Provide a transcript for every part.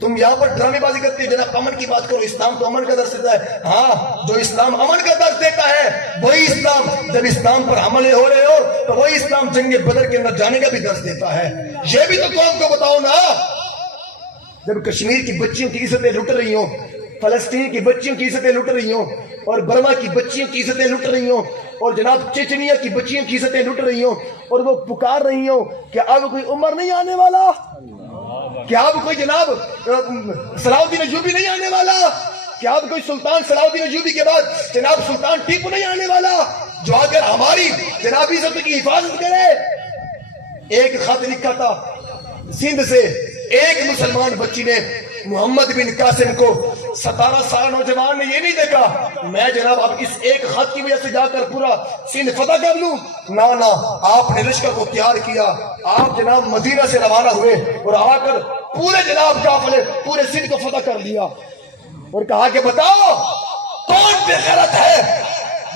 تم یہاں پر ڈرامے بازی کرتے ہیں، جناب امن کی بات کرو، اسلام تو امن کا درس دیتا ہے۔ ہاں، جو اسلام امن کا درس دیتا ہے وہی اسلام، جب اسلام پر عمل ہو رہے ہو تو وہی اسلام جنگ بدر کے اندر جانے کا بھی درس دیتا ہے۔ یہ بھی تو قوم کو بتاؤ نا، جب کشمیر کی بچیوں کی عزتیں لٹ رہی ہوں، فلسطین کی بچیوں کی عزتیں لٹ رہی ہوں، اور برما کی بچیوں کی عزتیں لٹ رہی ہوں، اور جناب چچنیا کی بچیوں کی عزتیں لٹ رہی ہوں، اور وہ پکار رہی ہوں کہ اب کوئی عمر نہیں آنے والا، کیا اب کوئی جناب صلاح الدین ایوبی نہیں آنے والا، کیا اب کوئی سلطان صلاح الدین ایوبی کے بعد جناب سلطان ٹیپو نہیں آنے والا جو اگر ہماری جناب عزت کی حفاظت کرے۔ ایک خط لکھا تھا سندھ سے، ایک مسلمان بچی نے محمد بن قاسم کو، 17 سال نوجوان نے یہ نہیں دیکھا میں جناب اب اس ایک خط کی وجہ سے جا کر پورا سندھ فتح کر لوں، نہ آپ نے لشکر کو تیار کیا، آپ جناب مدینہ سے روانہ ہوئے اور آ کر پورے جناب قافلے پورے سندھ کو فتح کر لیا، اور کہا کہ بتاؤ کون بے غیرت ہے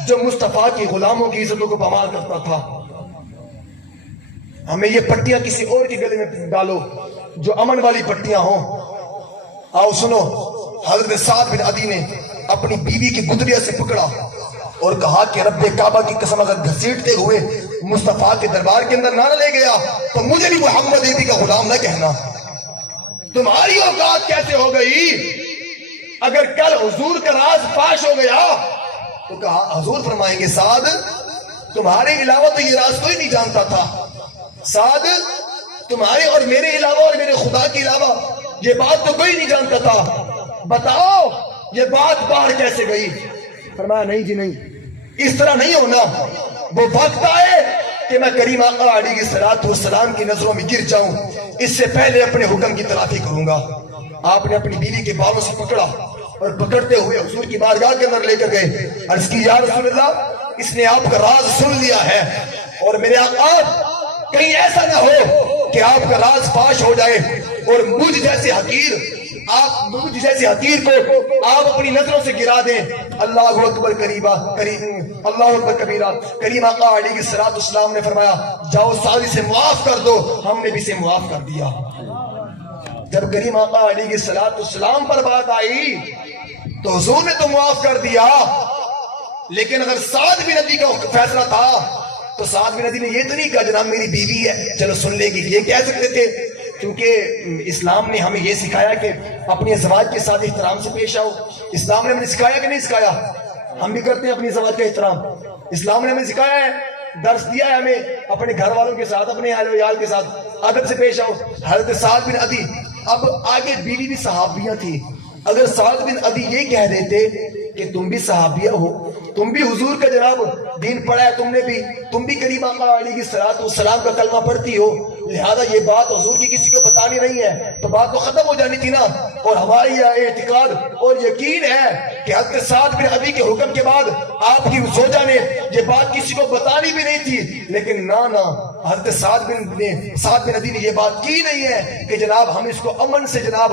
جو مصطفیٰ کی غلاموں کی عزتوں کو پامال کرتا تھا۔ ہمیں یہ پٹیاں کسی اور کے گلے میں ڈالو جو امن والی پٹیاں ہوں۔ آؤ سنو، حضرت سعد بن عدی نے اپنی بیوی کی گدڑیا سے پکڑا اور کہا کہ رب کعبہ کی قسم اگر گھسیٹتے ہوئے مصطفیٰ کے دربار کے اندر نہ لے گیا تو مجھے بھی محمد ایبی کا غلام نہ کہنا۔ تمہاری اوقات کیسے ہو گئی؟ اگر کل حضور کا راز فاش ہو گیا تو کہا حضور فرمائیں گے سعد تمہارے علاوہ تو یہ راز کوئی نہیں جانتا تھا، سعد تمہارے اور میرے علاوہ اور میرے خدا کے علاوہ یہ بات تو کوئی نہیں جانتا تھا، بتاؤ یہ بات باہر کیسے گئی؟ فرمایا نہیں جی نہیں، اس طرح نہیں ہونا، وہ وقت آئے کہ میں کریم آقا علیہ السلام کی نظروں میں گر جاؤں، اس سے پہلے اپنے حکم کی تلافی کروں گا۔ آپ نے اپنی بیوی کے بالوں سے پکڑا اور پکڑتے ہوئے حضور کی بارگاہ کے اندر لے کر گئے، عرض کی یا رسول اللہ اس نے آپ کا راز سن لیا ہے، اور میرے آقا کہیں ایسا نہ ہو کہ آپ کا راز فاش ہو جائے اور مجھ جیسے حقیر کو آپ اپنی نظروں سے گرا دیں۔ اللہ اکبر اللہ اکبر کبیرہ۔ کریم آقا علیہ السلام نے فرمایا جاؤ سعد سے معاف کر دو، ہم نے بھی اسے معاف کر دیا۔ جب کریم آقا علیہ السلام پر بات آئی تو حضور نے تو معاف کر دیا، لیکن اگر سعد بن عدی کا فیصلہ تھا تو سعد بن عدی نے یہ تو نہیں کہا جناب میری بیوی ہے چلو سن لے گی، یہ کہہ سکتے تھے، کیونکہ اسلام نے ہمیں یہ سکھایا کہ اپنی ازواج کے ساتھ احترام سے پیش آؤ۔ اسلام نے ہمیں سکھایا کہ نہیں سکھایا؟ ہم بھی کرتے ہیں اپنی ازواج کا احترام، اسلام نے ہمیں سکھایا ہے، درس دیا ہے ہمیں اپنے گھر والوں کے ساتھ اپنے اہل و عیال کے ساتھ ادب سے پیش آؤ۔ حضرت سعد بن عدی، اب آگے بیوی بھی صحابیہ تھی، اگر سعد بن عدی یہ کہہ دیتے کہ تم بھی صحابیہ ہو، تم بھی حضور کا جناب دین پڑھا ہے، تم بھی کریم آقا علیہ السلام کا کلمہ پڑھتی ہو، لہذا یہ بات حضور کی کسی کو بتانی نہیں ہے، تو بات تو ختم ہو جانی تھی نا۔ اور ہماری یہ اعتقاد اور یقین ہے کہ حضرت سعد بن عدی کے حکم کے بعد آپ کی زوجہ نے یہ بات کسی کو بتانی بھی نہیں تھی، لیکن نہ حضرت سعد بن عدی نے یہ بات کی نہیں ہے کہ جناب ہم اس کو امن سے جناب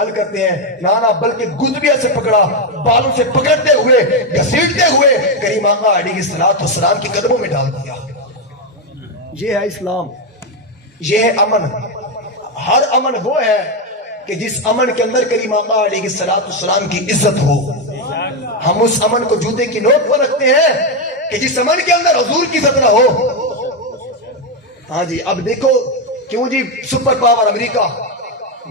حل کرتے ہیں، نہ بلکہ گدڑیا سے پکڑا، بالوں سے پکڑتے ہوئے گھسیٹتے ہوئے کریم آقا علیہ السلام کے قدموں میں ڈال دیا۔ یہ ہے اسلام، یہ ہے امن۔ ہر امن وہ ہے کہ جس امن کے اندر کریم آقا علیہ السلام کی عزت ہو، ہم اس امن کو جوتے کی نوک پر رکھتے ہیں کہ جس امن کے اندر حضور کی عزت نہ ہو۔ ہاں جی، اب دیکھو کیوں جی سپر پاور امریکہ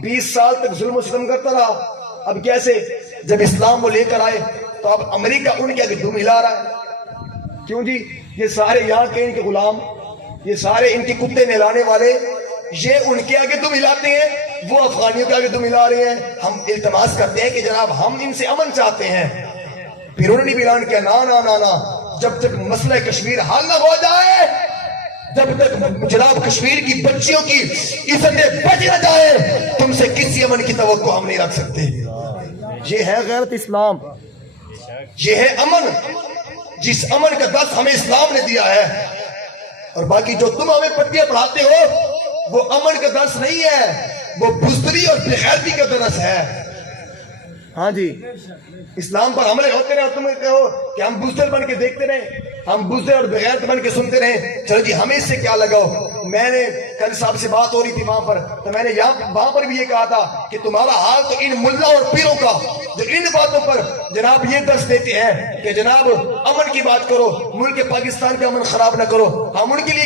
20 سال تک ظلم و ستم کرتا رہا، اب کیسے جب اسلام وہ لے کر آئے تو اب امریکہ ان کے آگے دم ہلا رہا ہے۔ کیوں جی؟ یہ سارے یہاں کے ان کے غلام، یہ سارے ان کے کتے نہلانے والے، یہ ان کے آگے دم ہلاتے ہیں، وہ افغانیوں کے آگے دم ہلا رہے ہیں۔ ہم التماس کرتے ہیں کہ جناب ہم ان سے امن چاہتے ہیں، پھر انہوں نے بھی اعلان کیا نا جب تک مسئلہ کشمیر حل نہ ہو جائے، جب تک جناب کشمیر کی بچیوں کی عزتیں بچ نہ جائے، تم سے کسی امن کی توقع ہم نہیں رکھ سکتے۔ یہ ہے غیرت اسلام، یہ ہے امن، جس امن کا درس ہمیں اسلام نے دیا ہے۔ اور باقی جو تم ہمیں پٹیاں پڑھاتے ہو وہ امن کا درس نہیں ہے، وہ بزدلی اور بے غیرتی کا درس ہے۔ ہاں جی، اسلام پر حملے ہوتے رہے اور تم کہو کہ ہم بزدل بن کے دیکھتے رہے۔ ہم بزدل اور بغیرت بن کے سنتے رہے، چلو جی ہمیں اس سے کیا لگاؤ۔ میں نے قاری صاحب سے بات ہو رہی تھی وہاں پر، تو میں نے وہاں پر بھی یہ کہا تھا کہ تمہارا حال تو ان ملا اور پیروں کا جو ان باتوں پر جناب یہ درس دیتے ہیں کہ جناب امن کی بات کرو، ملک پاکستان کا امن خراب نہ کرو، ہم ان کے لیے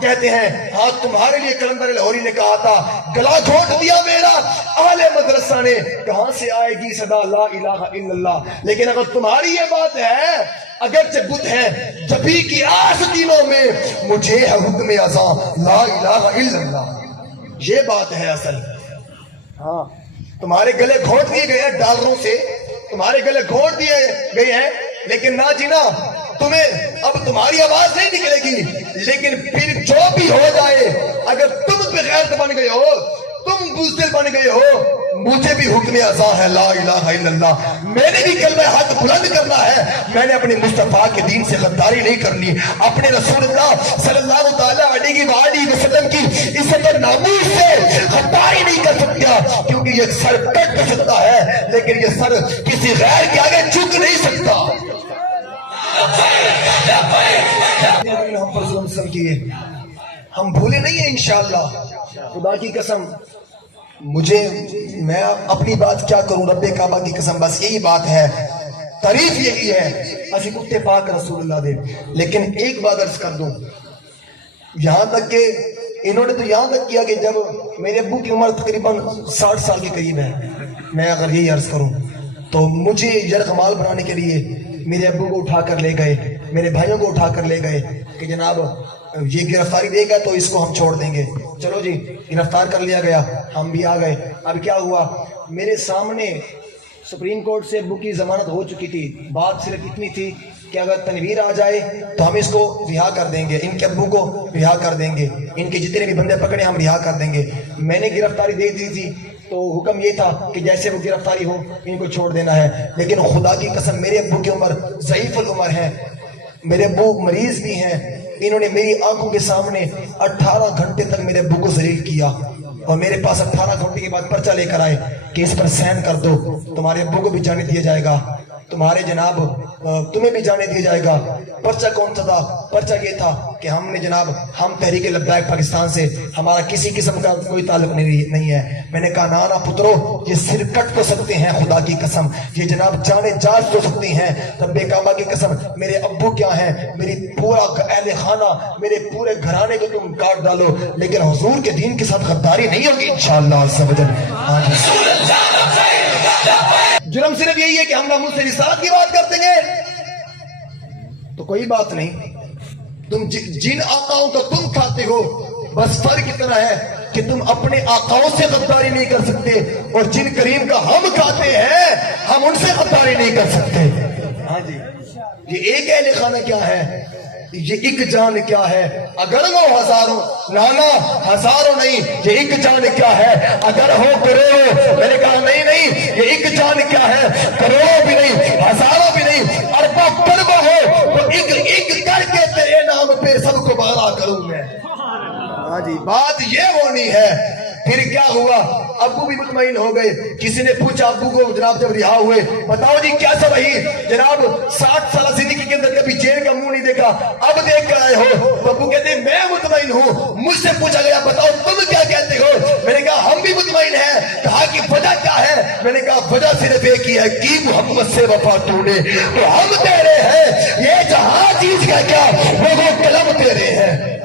کہتے ہیں ہاں تمہارے لیے کلندر لاہوری نے کہا تھا گلا گھونٹ دیا میرا اہل مدرسہ نے، کہاں سے آئے گی صدا لا الہ الا اللہ۔ لیکن اگر تمہاری یہ بات ہے اگرچہ بت ہے جبھی کی آستینوں میں مجھے ہے حکم ازاں لا الہ الا اللہ، یہ بات ہے اصل۔ ہاں تمہارے گلے گھونٹ دیے گئے ہیں ڈالروں سے، تمہارے گلے گھونٹ دیے گئے ہیں، لیکن نہ جینا تمہیں اب تمہاری آواز نہیں نکلے گی، لیکن پھر جو بھی ہو جائے اگر تم بغیرت بن گئے ہو، تم بزدل بن گئے ہو، مجھے بھی حکم ازاں ہے لا الہ الا اللہ، میں نے بھی کلمہ حق بلند کرنا ہے، میں نے اپنے مصطفیٰ کے دین سے غداری نہیں کرنی، اپنے رسول اللہ صلی اللہ تعالیٰ علیہ وسلم کی عزت و ناموس سے غداری نہیں کر سکتا، کیونکہ یہ سر کٹ سکتا ہے لیکن یہ سر کسی غیر کے آگے جھک نہیں سکتا۔ ہم پر ظلم کیے، ہم بھولے نہیں ہیں انشاءاللہ، خدا کی قسم میں اپنی بات کیا کروں، رب کعبہ کی قسم بس یہی بات ہے، تعریف یہی ہے اسی کتے پاک رسول اللہ دے۔ لیکن ایک بات عرض کر دوں، یہاں تک کہ انہوں نے تو یہاں تک کیا کہ جب میرے ابو کی عمر تقریباً 60 سال کے قریب ہے، میں اگر یہی عرض کروں تو مجھے یرغمال بنانے کے لیے میرے ابو کو اٹھا کر لے گئے، میرے بھائیوں کو اٹھا کر لے گئے کہ جناب یہ گرفتاری دے گا تو اس کو ہم چھوڑ دیں گے، چلو جی گرفتار کر لیا گیا، ہم بھی آ گئے۔ اب کیا ہوا، میرے سامنے سپریم کورٹ سے ابو کی ضمانت ہو چکی تھی، بات صرف اتنی تھی کہ اگر تنویر آ جائے تو ہم اس کو رہا کر دیں گے، ان کے ابو کو رہا کر دیں گے، ان کے جتنے بھی بندے پکڑے ہم رہا کر دیں گے۔ میں نے گرفتاری دے دی تھی تو حکم یہ تھا کہ جیسے وہ گرفتاری ہو ان کو چھوڑ دینا ہے، لیکن خدا کی قسم میرے ابو کی عمر ضعیف العمر ہے، میرے ابو مریض بھی ہیں، انہوں نے میری آنکھوں کے سامنے 18 گھنٹے تک میرے ابو کو ذلیل کیا، اور میرے پاس 18 گھنٹے کے بعد پرچہ لے کر آئے کہ اس پر سائن کر دو، تمہارے ابو کو بھی جانے دیا جائے گا، تمہارے جناب تمہیں بھی جانے دیا جائے گا۔ پرچہ کون سا تھا؟ پرچہ یہ تھا کہ ہم نے جناب ہم تحریک لبیک پاکستان سے ہمارا کسی قسم کا کوئی تعلق نہیں ہے۔ میں نے کہا نانا پترو یہ سر کٹ تو سکتے ہیں خدا کی قسم، یہ جناب جانے جاز تو سکتے ہیں، رب کعبہ کی قسم میرے ابو کیا ہیں، میری پورا اہل خانہ میرے پورے گھرانے کو تم کاٹ ڈالو، لیکن حضور کے دین کے ساتھ غداری نہیں ہوگی انشاءاللہ عز و جل۔ جرم صرف یہی ہے کہ ہم ناموس سے رسالت کی بات کرتے ہیں تو کوئی بات نہیں، تم جن آقاؤں کو تم کھاتے ہو بس فرق اتنا ہے کہ تم اپنے آقاؤں سے غداری نہیں کر سکتے، اور جن کریم کا ہم کھاتے ہیں ہم ان سے غداری نہیں کر سکتے۔ ہاں جی یہ ایک اہل خانہ کیا ہے، یہ ایک جان کیا ہے، اگر وہ ہزاروں، نانا ہزاروں نہیں، یہ ایک جان کیا ہے، اگر ہو کروڑوں، میں نے کہا نہیں یہ ایک جان کیا ہے، کروڑوں بھی نہیں، ہزاروں بھی نہیں، اربوں کربوں ہو تو ایک کر کے تیرے نام پہ سب کو بھرا کروں میں۔ ہاں جی بات یہ ہونی ہے۔ پھر کیا ہوا، ابو بھی مطمئن ہو گئے، کسی نے پوچھا ابو کو جناب جب رہا ہوئے بتاؤ جی کیا سب وہی جناب 60 سالہ زندگی کے اندر کبھی جیل کا منہ نہیں دیکھا، اب دیکھ کر آئے ہو؟ تو ابو کہتے ہیں میں مطمئن ہوں۔ مجھ سے پوچھا گیا بتاؤ تم کیا کہتے ہو؟ میں نے کہا ہم بھی مطمئن ہیں۔ کہا کہ وجہ کیا ہے؟ میں نے کہا وجہ صرف ایک ہی ہے، کی محمد سے وفا تو نے تو ہم تیرے ہیں، یہ جہاں چیز کا کیا وہ قلم تیرے ہیں۔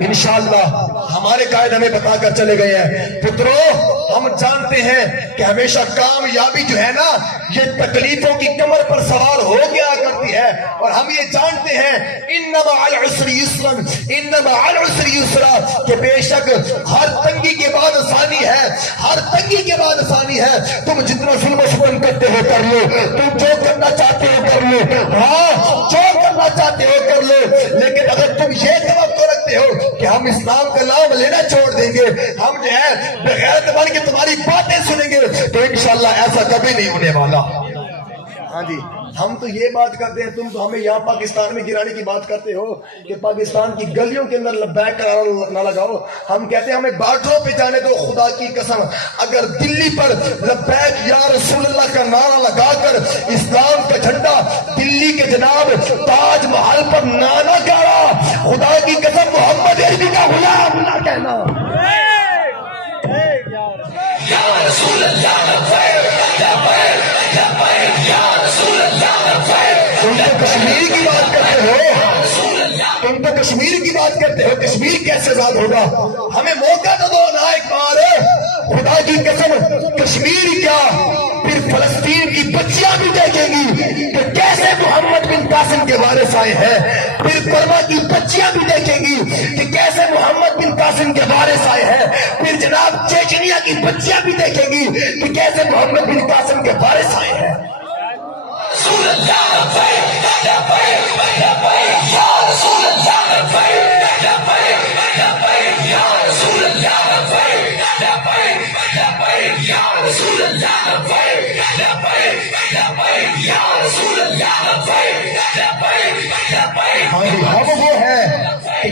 انشاءاللہ ہمارے قائد ہمیں بتا کر چلے گئے ہیں پترو، ہم جانتے ہیں کہ ہمیشہ کامیابی جو ہے نا یہ تکلیفوں کی کمر پر سوار ہو گیا کرتی ہے، اور ہم یہ جانتے ہیں انما العسر یسرا، انما العسر یسرا کہ بے شک ہر تنگی کے بعد آسانی ہے، ہر تنگی کے بعد آسانی ہے۔ تم جتنا ظلم و ستم کرتے ہو کر لو، تم جو کرنا چاہتے ہو کر لو، ہاں جو کرنا چاہتے ہو کر لو، لیکن اگر تم یہ توقع رکھتے ہو کہ ہم اسلام کا نام لینا چھوڑ دیں گے، ہم جو ہے بغیرت بن کے تمہاری باتیں سنیں گے، تو انشاءاللہ ایسا کبھی نہیں ہونے والا۔ ہاں جی، ہم تو یہ بات کرتے ہیں، تم تو ہمیں یہاں پاکستان میں گرانے کی بات کرتے ہو کہ پاکستان کی گلیوں کے اندر لبیک کا نہ لگاؤ. ہم کہتے ہیں ہمیں بارڈروں پہ جانے دو. خدا کی قسم اگر دلی پر لبیک یا رسول اللہ کا نعرہ لگا کر اسلام کا جھنڈا دلی کے جناب تاج محل پر نہ گاڑا، خدا کی قسم محمد عربی کا غلام نہ کہنا. یا رسول اللہ تم تو کشمیر کی بات کرتے ہو، تم تو کشمیر کی بات کرتے ہو. کشمیر کیسے آزاد ہوگا؟ ہمیں موقع تو دو نا ایک بار. خدا کی قسم کشمیر کیا پھر فلسطین کی بچیاں بھی دیکھیں گی کہ کیسے محمد بن قاسم کے وارث آئے ہیں. پھر برما کی بچیاں بھی دیکھیں گی کہ کیسے محمد بن قاسم کے وارث آئے ہیں. پھر جناب چیچنیا کی بچیاں بھی دیکھیں گی کہ کیسے محمد بن قاسم کے وارث آئے ہیں. ہم وہ ہیں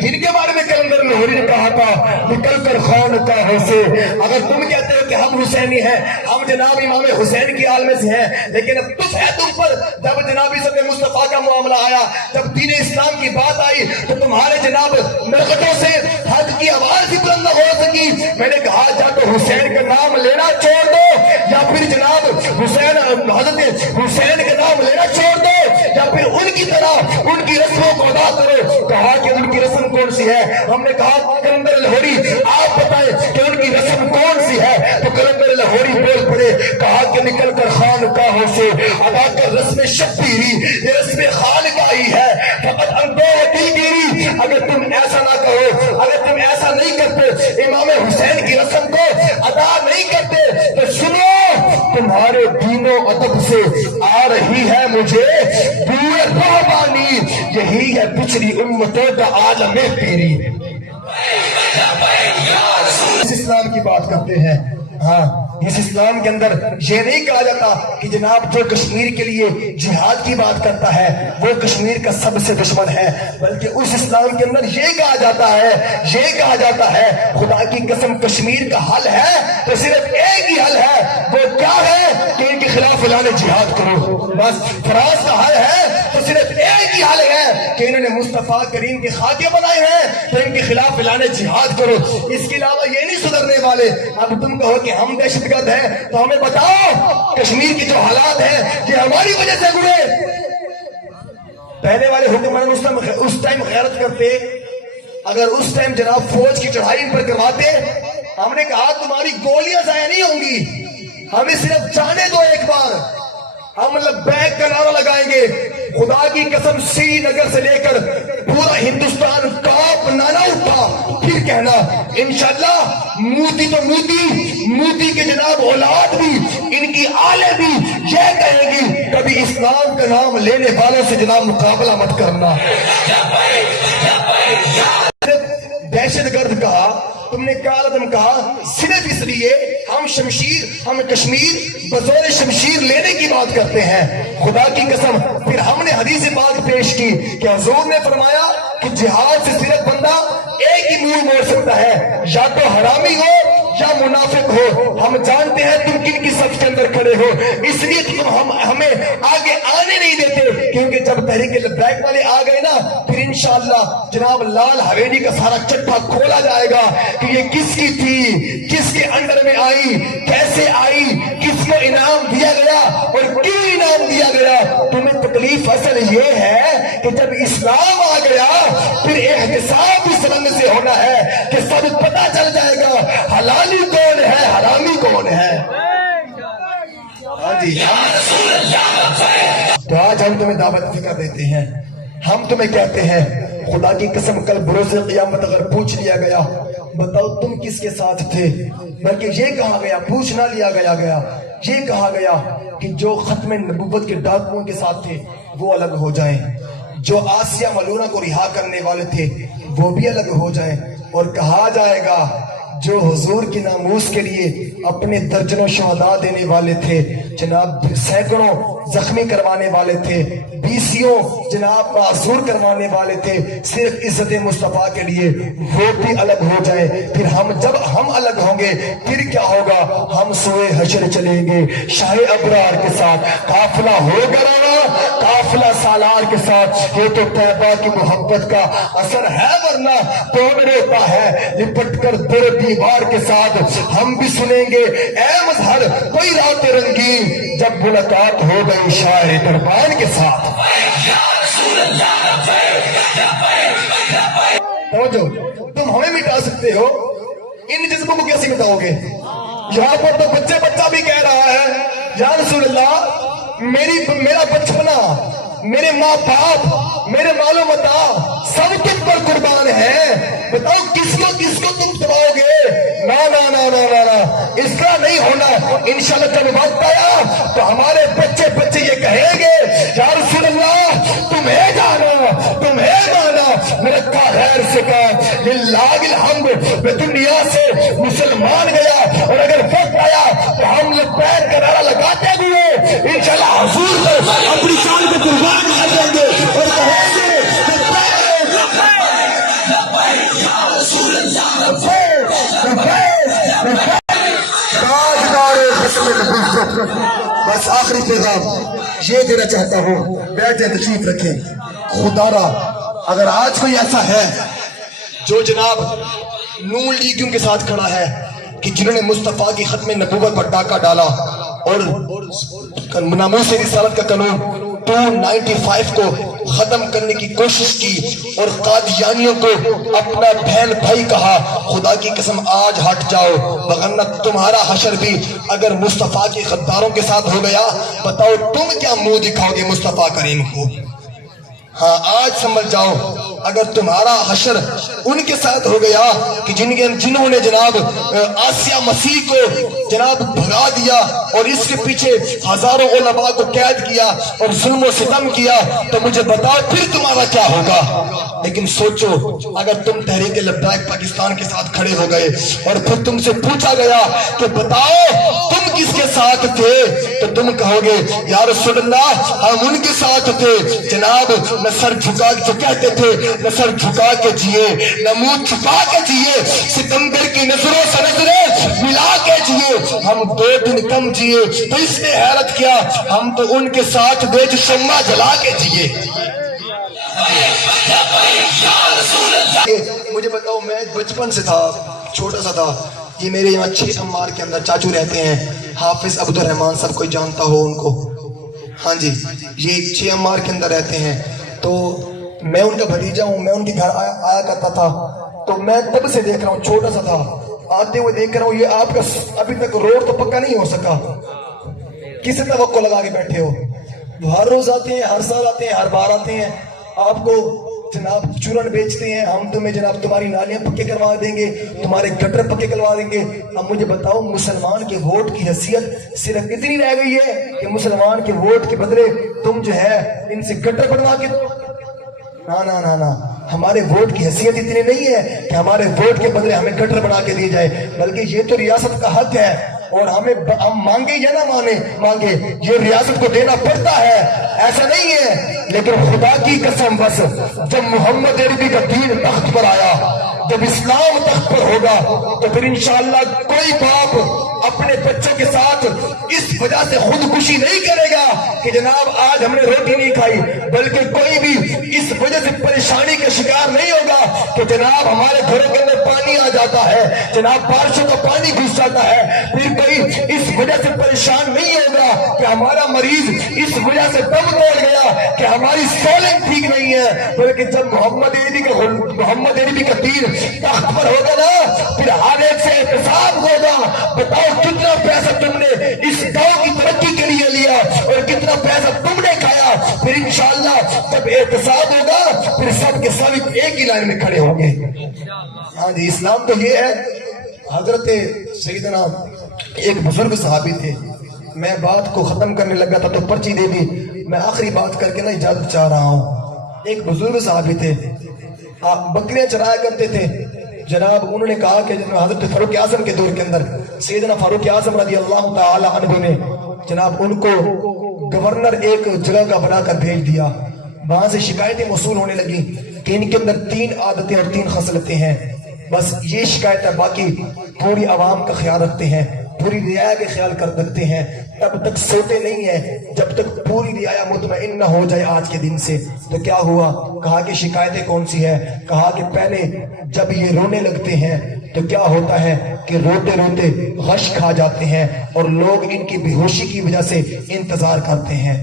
جن کے بارے میں کلندر لاہوری نے کہا تھا نکل کر خانقاہوں سے. اگر تم کہتے ہو کہ ہم حسینی ہیں، ہم جناب امام حسین کی آل میں سے ہیں، لیکن اب تم ہے تم پر جب جناب عزت مصطفیٰ کا معاملہ آیا، جب دین اسلام کی بات آئی تو تمہارے جناب مرکتوں سے حق کی آواز ہی بلند نہ ہو سکی. میں نے کہا جا تو حسین کا نام لینا چھوڑ دو یا پھر جناب حسین حضرت حسین کا نام لینا چھوڑ دو یا پھر ان کی طرح ان کی رسموں کو ادا کرو. کہا کہ ان کی رسم کون سی ہے؟ ہم نے کہا کلندر لاہوری آپ بتائیں کہ ان کی رسم کون سی ہے؟ تو کلندر لاہوری بول پڑے، کہا کہ نکل کر خانقاہوں سے ادا کر رسم شبیری، یہ رسم خانقاہی ہے. فقط اندو دلگیری. اگر تم ایسا نہ کرو، اگر تم ایسا نہیں کرتے، امام حسین کی رسم کو ادا نہیں کرتے، تو سنو تمہارے دین و ادب سے آ رہی ہے مجھے بوئے قربانی، یہی ہے پچھلی امتوں کا عالم پیری. اس اسلام کی بات کرتے ہیں. ہاں اس اسلام کے اندر یہ نہیں کہا جاتا کہ جناب جو کشمیر کے لیے جہاد کی بات کرتا ہے وہ کشمیر کا سب سے دشمن ہے، بلکہ اس اسلام کے اندر یہ کہا جاتا ہے خدا کی قسم کشمیر کا حل ہے تو صرف ایک ہی حل ہے. وہ کیا ہے کہ ان کے خلاف اعلان جہاد کرو. بس فرانس کا حل ہے تو صرف ایک ہی حل ہے کہ انہوں نے مصطفیٰ کریم کے خاکے بنائے ہیں تو ان کے خلاف اعلان جہاد کرو. اس کے علاوہ یہ نہیں سدھرنے والے. اب تم کہو کہ ہم دہشت گرد ہیں تو ہمیں بتاؤ کشمیر کی جو حالات ہیں یہ ہماری وجہ سے گزرے. پہلے والے حکمران اس ٹائم غیرت کرتے، اگر اس ٹائم جناب فوج کی چڑھائی ان پر کرواتے، ہم نے کہا تمہاری گولیاں ضائع نہیں ہوں گی، ہمیں صرف جانے دو ایک بار، ہم لبیک کا نعرہ لگائیں گے. خدا کی قسم سری نگر سے لے کر پورا ہندوستان کاپ نانا اٹھا. پھر کہنا انشاءاللہ مودی تو مودی کے جناب اولاد بھی ان کی آلے بھی یہ کہیں گی کبھی اسلام کا نام لینے والوں سے جناب مقابلہ مت کرنا. دہشت گرد کہا، تم نے کیا عالم کہا، صرف اس لیے ہم کشمیر بزور شمشیر لینے کی بات کرتے ہیں. خدا کی قسم پھر ہم نے حدیث پاک پیش کی کہ حضور نے فرمایا کہ جہاد سے صرف بندہ ایک ہی منہ موڑ سکتا ہے، یا تو حرامی ہو یا منافق ہو. ہم جانتے ہیں تم کن کی صف کے اندر کھڑے ہو، اس لیے تم ہمیں آگے آنے نہیں دیتے، کیونکہ جب تحریک لبیک والے آ گئے نا پھر انشاءاللہ جناب لال حویلی کا سارا چٹا کھولا جائے گا کہ یہ کس کی تھی، کس کے انڈر میں آئی، کیسے آئی، کس کو انعام دیا گیا اور کیوں انعام دیا گیا. تمہیں تکلیف اصل یہ ہے کہ جب اسلام آ گیا پھر احتساب اس رنگ سے ہونا ہے کہ سب پتہ چل جائے گا حلالی کون ہے حرامی کون ہے. ہاں جی تو آج ہم تمہیں دعوت فکر دیتے ہیں، ہم تمہیں کہتے ہیں خدا کی قسم کل بروز قیامت اگر پوچھ لیا گیا بتاؤ تم کس کے ساتھ تھے، بلکہ یہ کہا گیا، پوچھ نہ لیا گیا، یہ کہا گیا کہ جو ختم نبوت کے ڈاکوؤں کے ساتھ تھے وہ الگ ہو جائیں، جو آسیہ ملونہ کو رہا کرنے والے تھے وہ بھی الگ ہو جائیں، اور کہا جائے گا جو حضور کی ناموس کے لیے اپنے درجنوں شہداء دینے والے تھے جناب، سینکڑوں زخمی کروانے والے تھے، بیسیوں جناب معذور کروانے والے تھے صرف عزت مصطفیٰ کے لیے، وہ بھی الگ ہو جائے، پھر جب ہم الگ ہوں گے پھر کیا ہوگا؟ ہم سوئے حشر چلیں گے شاہ ابرار کے ساتھ، قافلہ ہوگا روانہ، قافلہ سالار کے ساتھ۔ یہ تو طیبہ کی محبت کا اثر ہے، ورنہ کون روتا ہے لپٹ کر در دیوار کے ساتھ؟ ہم بھی سنیں گے اے مظہر کوئی رات رنگین جب ملاقات ہو گئی شاعر دربان کے ساتھ۔ تم ہمیں مٹا سکتے ہو، ان جذبوں کو کیسے مٹاؤ گے؟ یہاں پر تو بچہ بھی کہہ رہا ہے یا رسول اللہ میرا بچپنا، میرے ماں باپ، میرے مال و متاع سب تم پر قربان ہے، بتاؤ کس کو تم دباؤ گے؟ نا نا نا نا نا نا، اس طرح نہیں ہونا۔ انشاءاللہ جب وقت آیا تو ہمارے بچے یہ کہیں گے یا رسول اللہ تمہیں جانا، تمہیں مانا، میں رکھا غیر سے کہا للہ الحمد، میں دنیا سے مسلمان گیا، اور اگر وقت آیا تو ہم لبیک کا نعرہ لگاتے ہوئے انشاءاللہ حضور پر اپنی جان پہ قربان کر دیں گے اور کہیں گے بس آخری پیغام یہ دینا چاہتا ہوں، بیٹھے تشریف رکھیں۔ خدا را اگر آج کوئی ایسا ہے جو جناب نون لیگیوں کے ساتھ کھڑا ہے کہ جنہوں نے مصطفیٰ کی ختم نبوت پر ڈاکہ ڈالا اور ناموس رسالت کا قانون 295 کو ختم کرنے کی کوشش کی اور قادیانیوں کو اپنا بہن بھائی کہا، خدا کی قسم آج ہٹ جاؤ، وگرنہ تمہارا حشر بھی اگر مصطفیٰ کے غداروں کے ساتھ ہو گیا، بتاؤ تم کیا منہ دکھاؤ گے مصطفیٰ کریم کو؟ ہاں آج سمجھ جاؤ، اگر تمہارا حشر ان کے ساتھ ہو گیا کہ جنہوں نے جناب آسیہ مسیح کو جناب بھگا دیا اور اس کے پیچھے ہزاروں علماء کو قید کیا اور ظلم و ستم کیا، تو مجھے بتاؤ پھر تمہارا کیا ہوگا؟ لیکن سوچو اگر تم تحریک لبیک پاکستان کے ساتھ کھڑے ہو گئے اور پھر تم سے پوچھا گیا کہ بتاؤ تم کس کے ساتھ تھے، تو تم کہو گے یا رسول اللہ ہم ان کے ساتھ تھے جناب، نہ سر جھکا جو کہتے تھے، نہ سر جھکا کے جیے، نہ منہ چھپا کے جیے، ستمبر کی نظروں سے نظریں ملا کے جیے، ہم 2 دن کم جیے، تو اس نے حیرت کیا ہم تو ان کے ساتھ دے جو شمع جلا کے جیے۔ مجھے بتاؤ میں بچپن سے تھا، چھوٹا سا تھا، یہ میرے یہاں 6 امار کے اندر چاچو رہتے ہیں، حافظ عبد الرحمن سب کوئی جانتا ہو ان کو، ہاں جی یہ 6 امار کے اندر رہتے ہیں، تو میں ان کا بھتیجا ہوں، میں ان کے گھر آیا کرتا تھا، تو میں تب سے دیکھ رہا ہوں، چھوٹا سا تھا، آتے ہوئے دیکھ رہا ہوں یہ آپ کا ابھی تک روڈ تو پکا نہیں ہو سکا، کس توقع لگا کے بیٹھے ہو؟ ہر روز آتے ہیں، ہر سال آتے ہیں، ہر بار آتے ہیں، آپ کو جناب چورن بیچتے ہیں، ہم تمہیں جناب تمہاری نالیاں پکے کروا دیں گے، تمہارے گٹر پکے کروا دیں گے۔ اب مجھے بتاؤ مسلمان کے ووٹ کی حیثیت صرف اتنی رہ گئی ہے کہ مسلمان کے ووٹ کے بدلے تم جو ہے ان سے گٹر بنوا کے دو؟ نا نا نا نا، ہمارے ووٹ کی حیثیت اتنی نہیں ہے کہ ہمارے ووٹ کے بدلے ہمیں گٹر بنا کے دی جائے، بلکہ یہ تو ریاست کا حق ہے، اور ہم مانگے یا نہ مانگے یہ ریاست کو دینا پڑتا ہے، ایسا نہیں ہے۔ لیکن خدا کی قسم بس جب محمد عربی کا دین تخت پر آیا، جب اسلام تخت پر ہوگا، تو پھر انشاءاللہ کوئی باپ اپنے بچوں کے ساتھ اس وجہ سے خودکشی نہیں کرے گا کہ جناب آج ہم نے روٹی نہیں کھائی، بلکہ کوئی بھی اس وجہ سے پریشانی کا شکار نہیں ہوگا کہ جناب ہمارے گھروں کے اندر پانی آ جاتا ہے، جناب بارشوں کا پانی گھس جاتا ہے، پھر کوئی اس وجہ سے پریشان نہیں ہوگا کہ ہمارا مریض اس وجہ سے دم توڑ گیا کہ ہماری سولنگ ٹھیک نہیں ہے، بلکہ جب محمد عربی کا دین تخت پر ہوگا نا، پھر ہر ایک سے احتساب ہوگا، بتاؤ کتنا پیسہ تم نے اس گاؤں کی ترقی کے لیے لیا اور کتنا پیسہ تم نے کھایا، پھر انشاءاللہ جب احتساب ہوگا پھر سب کے سب ایک ہی لائن میں کھڑے ہوں گے۔ ہاں جی اسلام تو یہ ہے۔ حضرت سیدنا ایک بزرگ صحابی تھے، میں بات کو ختم کرنے لگا تھا تو پرچی دے دی، میں آخری بات کر کے نا اجازت چاہ رہا ہوں۔ ایک بزرگ صحابی تھے، بکریاں چرایا کرتے تھے، جناب انہوں نے کہا کہ حضرت فاروق اعظم کے دور کے اندر سیدنا فاروق اعظم رضی اللہ تعالی عنہ نے جناب ان کو گورنر ایک جگہ کا بنا کر بھیج دیا. وہاں سے شکایتیں موصول ہونے لگی کہ ان کے اندر 3 عادتیں اور 3 خصلتیں ہیں. بس یہ شکایت ہے، باقی پوری عوام کا خیال رکھتے ہیں، پوری رعایا کے خیال کر رکھتے ہیں، تب تک سوتے نہیں ہیں جب تک پوری رعایا مطمئن نہ ہو جائے آج کے دن سے. تو کیا ہوا؟ کہا کہ شکایتیں کون سی ہے؟ کہا کہ پہلے جب یہ رونے لگتے ہیں تو کیا ہوتا ہے کہ روتے روتے غش کھا جاتے ہیں اور لوگ ان کی بے ہوشی کی وجہ سے انتظار کرتے ہیں.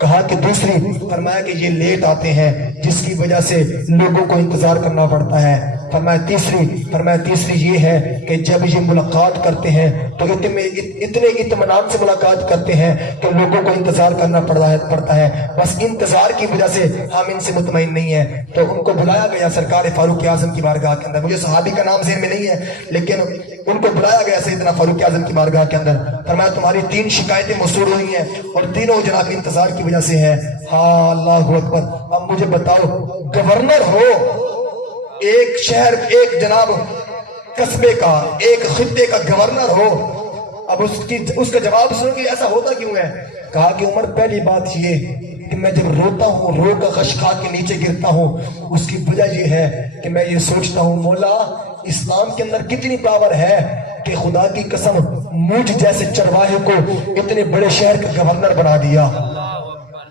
کہا کہ دوسری فرمایا کہ یہ لیٹ آتے ہیں جس کی وجہ سے لوگوں کو انتظار کرنا پڑتا ہے. فرمایا تیسری یہ ہے کہ جب یہ ملاقات کرتے ہیں تو اتنے اطمینان سے ملاقات کرتے ہیں کہ لوگوں کو انتظار کرنا پڑتا ہے. بس انتظار کی وجہ سے ہم ان سے مطمئن نہیں ہیں. تو ان کو بلایا گیا سرکار فاروق اعظم کی بارگاہ کے اندر. مجھے صحابی کا نام ذہن میں نہیں ہے لیکن ان کو بلایا گیا سیدنا فاروق اعظم کی بارگاہ کے اندر. فرمایا تمہاری 3 شکایتیں موصول ہوئی ہیں اور تینوں جناب انتظار کی وجہ سے ہے. ہاں اللہ اکبر. اب مجھے بتاؤ، گورنر ہو ایک شہر، ایک جناب قصبے کا، ایک خطے کا گورنر ہو، اب اس کا جواب سنو کہ ایسا ہوتا کیوں ہے؟ کہا کہ عمر پہلی بات یہ کہ میں جب روتا ہوں، رو کا غش کھا کے نیچے گرتا ہوں، اس کی وجہ یہ ہے کہ میں یہ سوچتا ہوں مولا اسلام کے اندر کتنی پاور ہے کہ خدا کی قسم مجھ جیسے چرواہے کو اتنے بڑے شہر کا گورنر بنا دیا.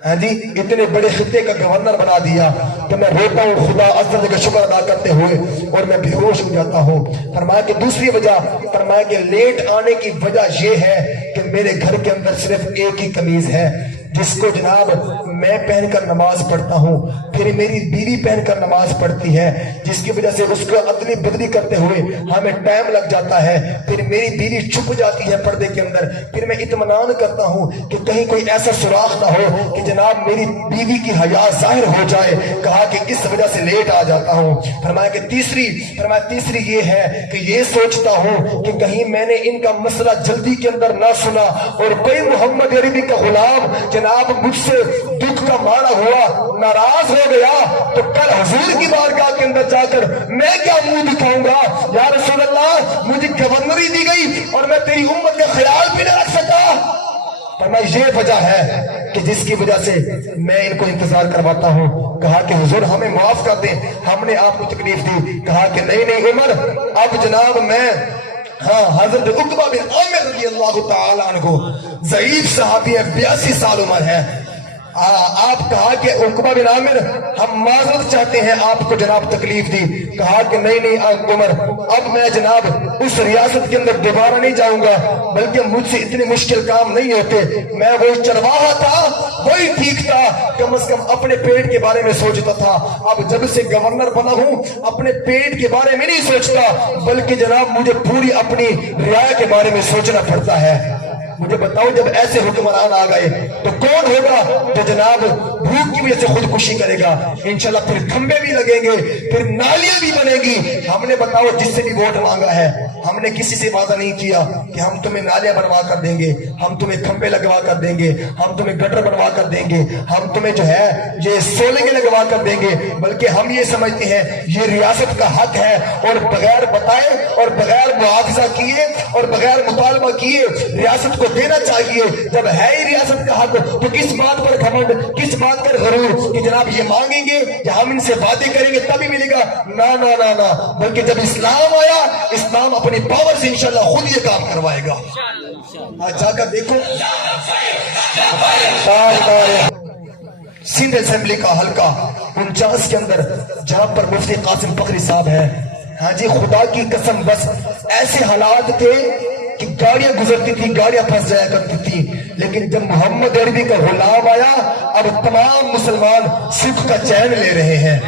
ہاں جی، اتنے بڑے خطے کا گورنر بنا دیا کہ میں روتا ہوں خدا عز و جل کا شکر ادا کرتے ہوئے اور میں بے ہوش ہو جاتا ہوں. فرمایا کہ دوسری وجہ، فرمایا کہ لیٹ آنے کی وجہ یہ ہے کہ میرے گھر کے اندر صرف ایک ہی قمیض ہے جس کو جناب میں پہن کر نماز پڑھتا ہوں، پھر میری بیوی پہن کر نماز پڑھتی ہے، جس کی وجہ سے اس کو ادلی بدلی کرتے ہوئے ہمیں ٹائم لگ جاتا ہے. پھر میری بیوی چھپ جاتی ہے پردے کے اندر، پھر میں اطمینان کرتا ہوں کہ کہیں کوئی ایسا سوراخ نہ ہو کہ جناب میری بیوی کی حیا ظاہر ہو جائے. کہا کہ اس وجہ سے لیٹ آ جاتا ہوں. فرمایا کہ تیسری یہ ہے کہ یہ سوچتا ہوں کہ کہیں میں نے ان کا مسئلہ جلدی کے اندر نہ سنا اور کوئی محمد عربی کا غلام جناب مجھ سے دکھ کا مارا ہوا ناراض ہو گیا تو کل حضور کی بارگاہ کے اندر جا کر میں کیا منہ دکھاؤں گا؟ یا رسول اللہ مجھے گورنری دی گئی اور میں تیری امت کا خیال بھی نہ رکھ سکا. فرمایا یہ وجہ ہے کہ جس کی وجہ سے میں ان کو انتظار کرواتا ہوں. کہا کہ حضور ہمیں معاف کر دیں، ہم نے آپ کو تکلیف دی. کہا کہ نہیں عمر، اب جناب میں حضرت عقبہ بن عامر رضی اللہ تعالی عنہ ضعیف صحابی ہے، 82 سال عمر ہے. آپ کہا کہ عقبہ بن عامر ہم معذرت چاہتے ہیں، آپ کو جناب تکلیف دی. کہا کہ نہیں عمر، اب میں جناب اس ریاست کے اندر دوبارہ نہیں جاؤں گا، بلکہ مجھ سے اتنے مشکل کام نہیں ہوتے. میں وہی چرواہا تھا، وہی ٹھیک تھا، کم از کم اپنے پیٹ کے بارے میں سوچتا تھا. اب جب سے گورنر بنا ہوں اپنے پیٹ کے بارے میں نہیں سوچتا، بلکہ جناب مجھے پوری اپنی رعایا کے بارے میں سوچنا پڑتا ہے. مجھے بتاؤ جب ایسے حکمران آ گئے تو کون ہوگا جو جناب بھوک کی وجہ سے خودکشی کرے گا؟ انشاءاللہ پھر کھمبے بھی لگیں گے، پھر نالیاں بھی بنے گی. ہم نے بتاؤ جس سے بھی ووٹ مانگا ہے، ہم نے کسی سے وعدہ نہیں کیا کہ ہم تمہیں نالیاں بنوا کر دیں گے، ہم تمہیں کھمبے لگوا کر دیں گے، ہم تمہیں گٹر بنوا کر دیں گے، ہم تمہیں جو ہے یہ سولنگیں لگوا کر دیں گے. بلکہ ہم یہ سمجھتے ہیں یہ ریاست کا حق ہے اور بغیر بتائے اور بغیر معاوضہ کیے اور بغیر مطالبہ کیے ریاست کو دینا چاہیے. جب ہے ہی ریاست کا حق تو کس بات پر گھمنڈ، کس بات پر غرور کہ جناب یہ مانگیں گے یا ہم ان سے وعدے کریں گے تبھی ملے گا؟ نہ، بلکہ جب اسلام آیا، اسلام اپنی پاور سے انشاءاللہ خود یہ کام کروائے گا. آج جا کر دیکھو سندھ اسمبلی کا حلقہ 49 کے اندر جہاں پر مفتی قاسم فخری صاحب ہے. ہاں جی، خدا کی قسم بس ایسے حالات تھے کہ گاڑیاں گزرتی تھی، گاڑیاں پھنس جایا کرتی تھی. لیکن جب محمد عربی کا غلام آیا اب تمام مسلمان سکھ کا چین لے رہے ہیں.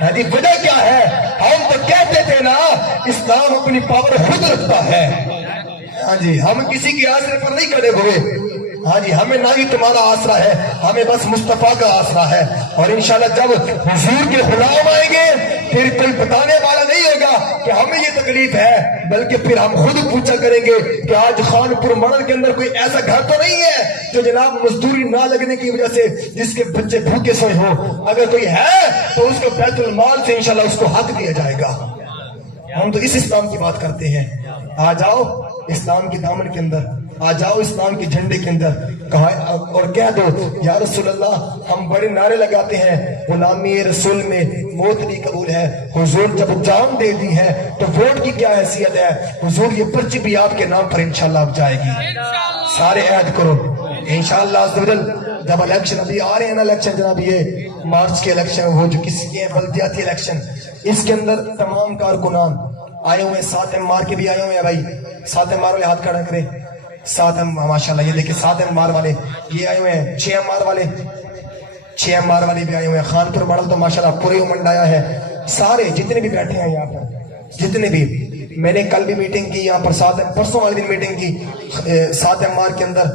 ہاں جی، وجہ کیا ہے؟ ہم تو کہتے تھے نا اسلام اپنی پاور خود رکھتا ہے. ہاں جی، ہم کسی کے آسرے پر نہیں کھڑے ہوئے. ہاں جی، ہمیں نہ ہی تمہارا آسرا ہے، ہمیں بس مصطفیٰ کا آسرا ہے. اور انشاءاللہ جب حضور کے غلام آئیں گے پھر کوئی بتانے والا نہیں ہوگا کہ ہمیں یہ تکلیف ہے، بلکہ پھر ہم خود پوچھا کریں گے کہ آج خان پور منڈل کے اندر کوئی ایسا گھر تو نہیں ہے جو جناب مزدوری نہ لگنے کی وجہ سے جس کے بچے بھوکے سوئے ہوں. اگر کوئی ہے تو اس کو بیت المال سے انشاءاللہ اس کو حق دیا جائے گا. ہم تو اس اسلام کی بات کرتے ہیں. آ جاؤ اسلام کی دامن کے اندر, آ جاؤ اسلام کے جھنڈے کے اندر, کہا اور کہہ دو یا رسول اللہ ہم بڑے نعرے لگاتے ہیں, غلامی رسول میں موت نہیں قبول ہے. حضور جب جان دے دی ہے تو ووٹ کی کیا حیثیت ہے؟ حضور یہ پرچی بھی آپ کے نام پر انشاءاللہ اب جائے گی. سارے عہد کرو انشاءاللہ عز و جل. جب الیکشن ابھی آ رہے ہیں نا, الیکشن جناب یہ مارچ کے الیکشن, وہ جو کسی کے بلدیاتی الیکشن, اس کے اندر تمام کارکنان آئے ہوئے ہیں. 7 MR کے بھی آئے ہوئے ہیں بھائی. 7 MR والے ہاتھ کھڑا کریں. 7 ماشاءاللہ یہ دیکھیں 7 MR والے یہ آئے ہوئے ہیں. 6 MR والے 6 MR والے بھی آئے ہوئے ہیں. خانپور ماڈل تو ماشاءاللہ پورے امنڈ آیا ہے. سارے جتنے بھی بیٹھے ہیں یہاں پر, جتنے بھی, میں نے کل بھی میٹنگ کی یہاں پر, پرسوں والے دن میٹنگ کی 7 MR کے اندر.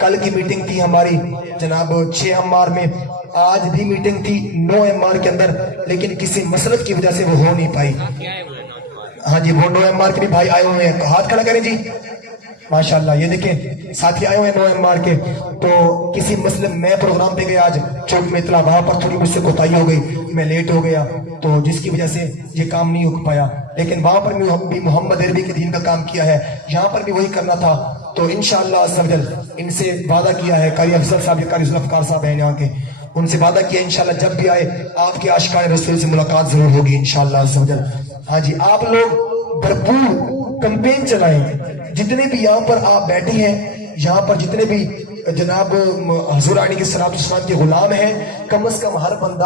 کل کی میٹنگ تھی ہماری جناب 6 MR میں. آج بھی میٹنگ تھی 9 MR کے اندر, لیکن کسی مسلط کی وجہ سے وہ ہو نہیں پائی. ہاں جی, وہ 9 MR کے بھی بھائی آئے ہوئے ہیں. ہاتھ کھڑا کریں جی ماشاءاللہ. یہ دیکھیں ساتھی آئے ہوئے ہیں 9 MR کے. تو کسی مسئلے میں پروگرام پہ گیا آج چوک میں, اطلاع وہاں پر تھوڑی مجھ سے کوتاہی ہو گئی, میں لیٹ ہو گیا, تو جس کی وجہ سے یہ کام نہیں ہو پایا. لیکن وہاں پر بھی محمد عربی کے دین کا کام کیا ہے, یہاں پر بھی وہی کرنا تھا. تو انشاءاللہ عز و جل ان سے وعدہ کیا ہے, قاری افضل صاحب, قاری ذوالفقار صاحب ہیں یہاں کے, ان سے وعدہ کیا انشاءاللہ جب بھی آئے آپ کے عاشقان رسول سے ملاقات ضرور ہوگی انشاءاللہ عز و جل. ہاں جی, آپ لوگ بھرپور کمپین چلائیں. جتنے بھی یہاں پر آپ بیٹھے ہیں, یہاں پر جتنے بھی جناب حضور علیہ الصلوۃ والسلام کے غلام ہیں, کم از کم ہر بندہ